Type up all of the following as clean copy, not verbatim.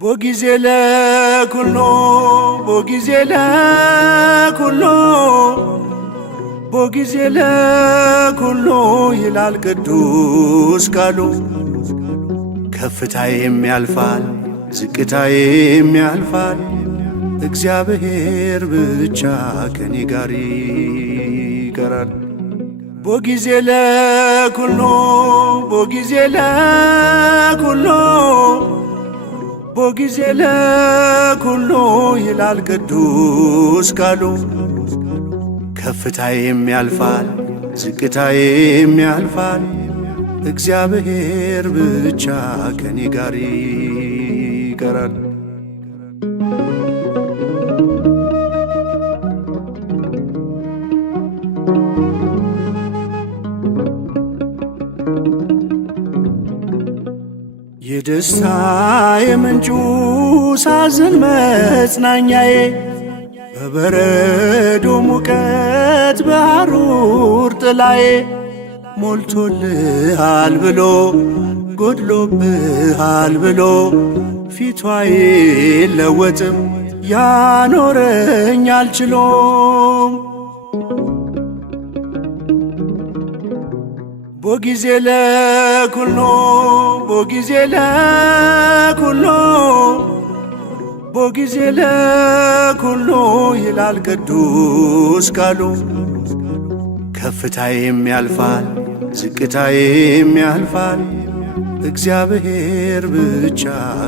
ቦጊዜ ለኩሎ ቦጊዜ ለኩሎ ቦጊዜ ለኩሎ ይላል ቅዱስ ቃሉ። ከፍታዬም ያልፋል ዝቅታዬም ያልፋል፣ እግዚአብሔር ብቻ ከኔ ጋር ይቀራል። ቦጊዜ ለኩሎ ቦጊዜ ለኩሎ ቦጊዜ ለኩሎ ይላል ቅዱስ ቃሉ። ከፍታዬም ያልፋል ዝቅታዬም ያልፋል፣ እግዚአብሔር ብቻ ከኔ ጋር ይቀራል። የደስታ የምንጩ ሳዝን መጽናኛዬ፣ በበረዶ ሙቀት በሐሩር ጥላዬ፣ ሞልቶልሃል ብሎ ጎድሎብሃል ብሎ ፊቷ አይለወጥም ያኖረኝ አልችሎም። ቦጊዜ ለኩሎ ቦጊዜ ለኩሎ ቦጊዜ ለኩሎ ይላል ቅዱስ ቃሉ። ከፍታዬም ያልፋል ዝቅታዬም ያልፋል፣ እግዚአብሔር ብቻ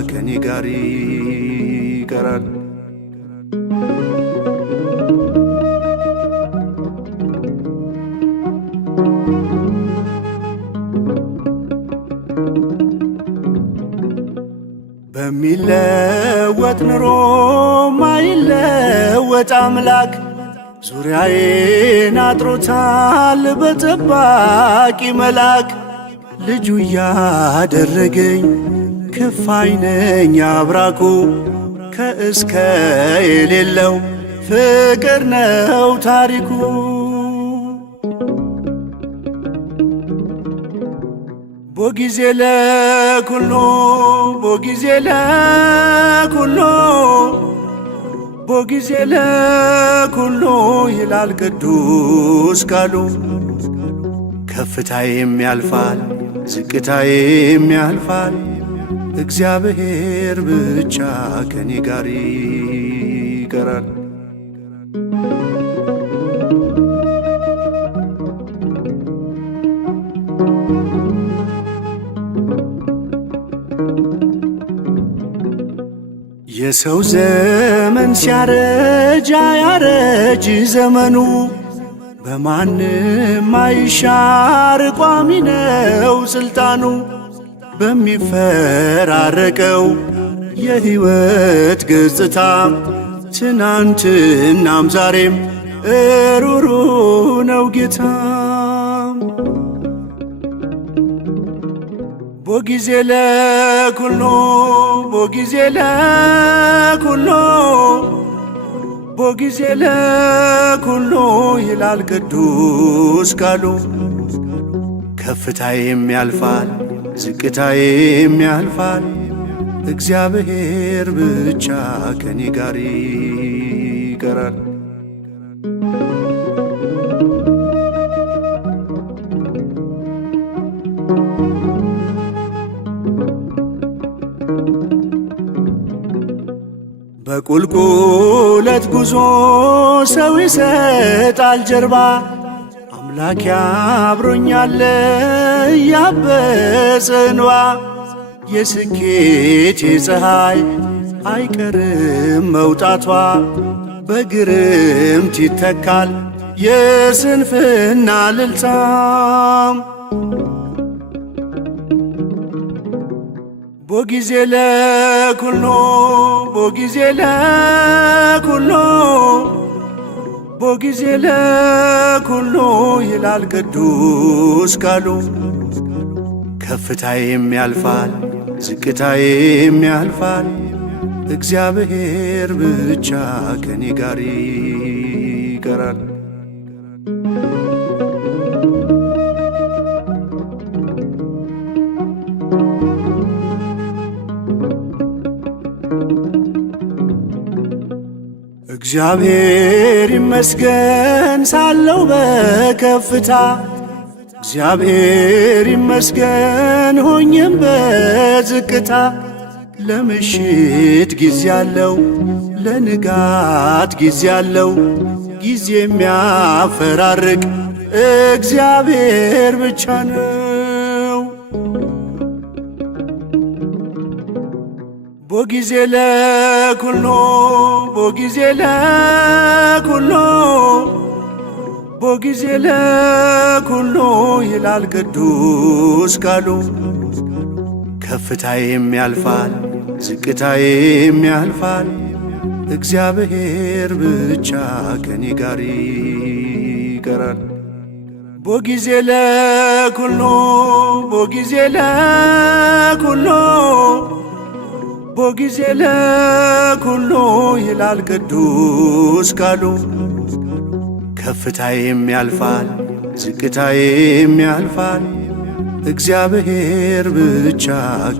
ከኔ ጋር ይቀራል። በሚለወጥ ኑሮ ማይለወጥ አምላክ ዙሪያዬን አጥሮታል በጠባቂ መልአክ። ልጁ ያደረገኝ ክፋይ ነኝ አብራኩ፣ ከእስከ የሌለው ፍቅር ነው ታሪኩ። ቦጊዜ ለኩሎ ቦጊዜ ለኩሎ ቦጊዜ ለኩሎ ይላል ቅዱስ ቃሉ። ከፍታዬም ያልፋል ዝቅታዬም ያልፋል፣ እግዚአብሔር ብቻ ከኔ ጋር ይቀራል። የሰው ዘመን ሲያረጅ አያረጅ ዘመኑ፣ በማንም አይሻር ቋሚ ነው ስልጣኑ። በሚፈራረቀው የሕይወት ገጽታ ትናንትናም ዛሬም እሩሩ ነው ጌታ። ቦጊዜ ለኩሎ ቦጊዜ ለኩሎ ቦጊዜ ለኩሎ ይላል ቅዱስ ቃሉ። ከፍታዬም ያልፋል ዝቅታዬም ያልፋል፣ እግዚአብሔር ብቻ ከኔ ጋር ይቀራል። በቁልቁለት ጉዞ ሰው ይሰጣል ጀርባ፣ አምላክ አብሮኛል ያበሰ እንባ። የስኬቴ ፀሐይ አይቀርም መውጣቷ፣ በግርምት ይተካል የስንፍና ልልታም። ቦጊዜ ለኩሎ ቦጊዜ ለኩሎ ቦጊዜ ለኩሎ ይላል ቅዱስ ቃሉ። ከፍታዬም ያልፋል ዝቅታዬም ያልፋል፣ እግዚአብሔር ብቻ ከኔ ጋር ይቀራል። እግዚአብሔር ይመስገን ሳለው በከፍታ እግዚአብሔር ይመስገን ሆኜም በዝቅታ ለምሽት ጊዜ አለው ለንጋት ጊዜ አለው ጊዜ የሚያፈራርቅ እግዚአብሔር ብቻ ነው። ቦጊዜ ለኩሎ ቦጊዜ ለኩሎ ቦጊዜ ለኩሎ ይላል ቅዱስ ቃሉ። ከፍታዬም ያልፋል ዝቅታዬም ያልፋል እግዚአብሔር ብቻ ከኔ ጋር ይቀራል። ቦጊዜ ለኩሎ ቦጊዜ ለኩሎ ቦጊዜ ለኩሎ ይላል ቅዱስ ቃሉ። ከፍታዬም ያልፋል ዝቅታዬም ያልፋል እግዚአብሔር ብቻ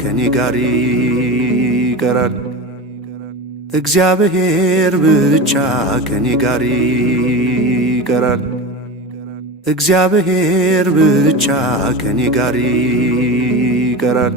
ከኔ ጋር ይቀራል። እግዚአብሔር ብቻ ከኔ ጋር ይቀራል። እግዚአብሔር ብቻ ከኔ ጋር ይቀራል።